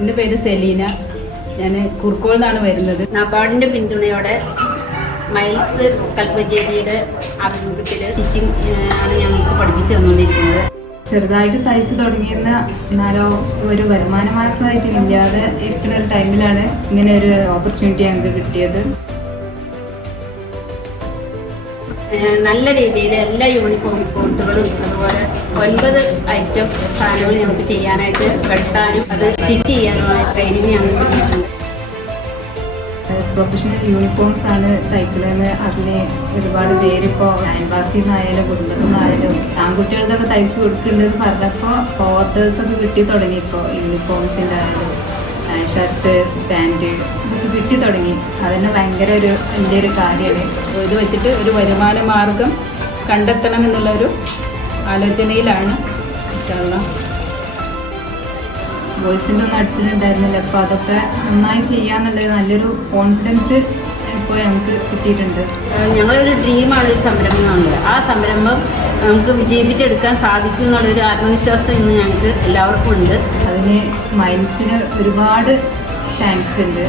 എൻ്റെ പേര് സെലീന. ഞാൻ കുർക്കോൾ നിന്നാണ് വരുന്നത്. നബാർഡിൻ്റെ പിന്തുണയോടെ മൈൽസ് കൽപ്പഞ്ചേരിയുടെ ആഭിമുഖ്യത്തിൽ സ്റ്റിച്ചിങ് ആണ് ഞങ്ങൾക്ക് പഠിപ്പിച്ചു തന്നുകൊണ്ടിരിക്കുന്നത്. ചെറുതായിട്ട് തയ്ച്ച് തുടങ്ങിയിരുന്ന എന്നാലോ ഒരു വരുമാനമാർഗമായിട്ട് ഇല്ലാതെ ഇരിക്കുന്ന ഒരു ടൈമിലാണ് ഇങ്ങനെ ഒരു ഓപ്പർച്യൂണിറ്റി ഞങ്ങൾക്ക് കിട്ടിയത്. നല്ല രീതിയിൽ എല്ലാ യൂണിഫോം കോട്ടുകളും അതുപോലെ 9 ഐറ്റം സാധനങ്ങൾ ഞങ്ങൾക്ക് ചെയ്യാനായിട്ട് വെട്ടാനും അത് സ്റ്റിച്ച് ചെയ്യാനുമായ ട്രെയിനിങ് ഞങ്ങൾക്ക് കിട്ടിയിട്ടുണ്ട്. പ്രൊഫഷണൽ യൂണിഫോംസ് ആണ് തയ്ക്കുന്നതെന്ന് അറിഞ്ഞ് ഒരുപാട് പേരിപ്പോൾ അയൽവാസിയിൽ നിന്നായാലും കുടുംബത്തിൽ നിന്നായാലും ആൺകുട്ടികൾക്കൊക്കെ തയ്ച്ച് കൊടുക്കുന്നുണ്ടെന്ന് പറഞ്ഞപ്പോൾ ഓർഡേഴ്സൊക്കെ കിട്ടി തുടങ്ങിയപ്പോൾ യൂണിഫോംസിൻ്റെ ആയാലും ഷർട്ട് പാൻറ്റ് ഇതൊക്കെ കിട്ടി തുടങ്ങി. അതന്നെ ഭയങ്കര ഒരു വലിയൊരു കാര്യമാണ്. ഇത് വെച്ചിട്ട് ഒരു വരുമാന മാർഗം കണ്ടെത്തണം എന്നുള്ളൊരു ആലോചനയിലാണ്. ഇൻഷാ അല്ലാഹ്. വോയിസിൻ്റെ ഒന്നും അടിച്ചിട്ടുണ്ടായിരുന്നില്ല. അപ്പോൾ അതൊക്കെ നന്നായി ചെയ്യാന്നുള്ളത് നല്ലൊരു കോൺഫിഡൻസ് ഇപ്പോൾ ഞങ്ങൾക്ക് കിട്ടിയിട്ടുണ്ട്. ഞങ്ങളൊരു ഡ്രീമാണ് ഒരു സംരംഭം എന്നുള്ളത്. ആ സംരംഭം നമുക്ക് വിജയിപ്പിച്ചെടുക്കാൻ സാധിക്കും എന്നുള്ളൊരു ആത്മവിശ്വാസം ഇന്ന് ഞങ്ങൾക്ക് എല്ലാവർക്കും ഉണ്ട്. അതിന് മൈൻഡ്സിന് ഒരുപാട് താങ്ക്സ് ഉണ്ട്.